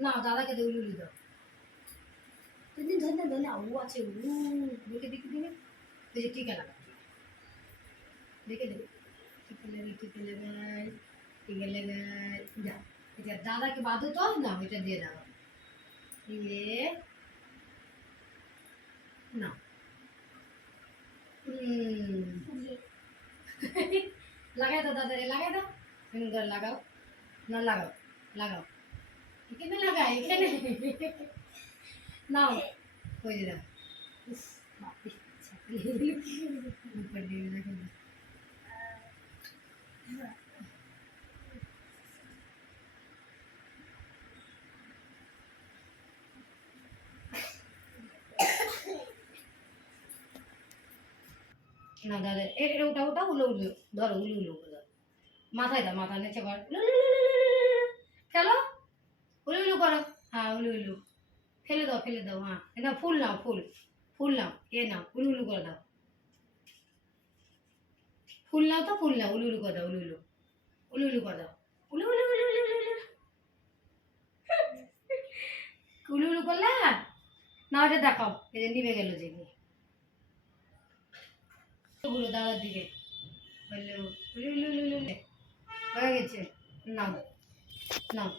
না, দাদাকে দে উলুলি দাও। ধরে না, ধরে ও আছে, উ, দেখে দেখে এই যে টিকা লাগা দেখে দেবে টিকা লেগে টিকা লেগাই টিকা লেগাই যা, এটা দাদাকে বাঁধো তো না ওইটা দিয়ে দাও। দিয়ে, না। লাগাই দাও, দাদারে, লাগাই দাও। সুন্দর লাগাও। না, লাগাও লাগাও। এখানে লাগা এখানে। নাও, হয়ে দাও না, দাদা এটা ওটা ওটা উলো উলো, ধরো, উলো উলো মাথায় দাও, মাথা নিচে কর ফেলে দাও ফেলে দাও হ্যাঁ। না ফুল নাও, ফুল। ফুল নাও, এ নাও, উলু উলু করে দাও। ফুল নাও তো, ফুল নাও, উলু উলু করে দাও, উলু উলু। উলু উলু করে দাও। উলু উলু উলু উলু উলু উলু। করলা হ্যাঁ। না, ওটা দেখাও। এই যে নিভে গেল যে গুলো দাদার দিকে। বলল উলু উলু উলু। হয়ে গেছে। নাও নাও।